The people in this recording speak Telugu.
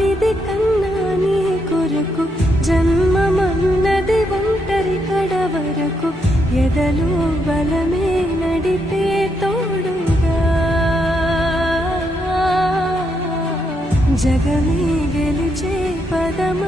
నాటిది కన్నా నీ కొరకు జన్మమన్నది ఒంటరి కడ వరకు ఎదలో బలమే నడిపే తోడుగా జగమే గెలిచే పదమ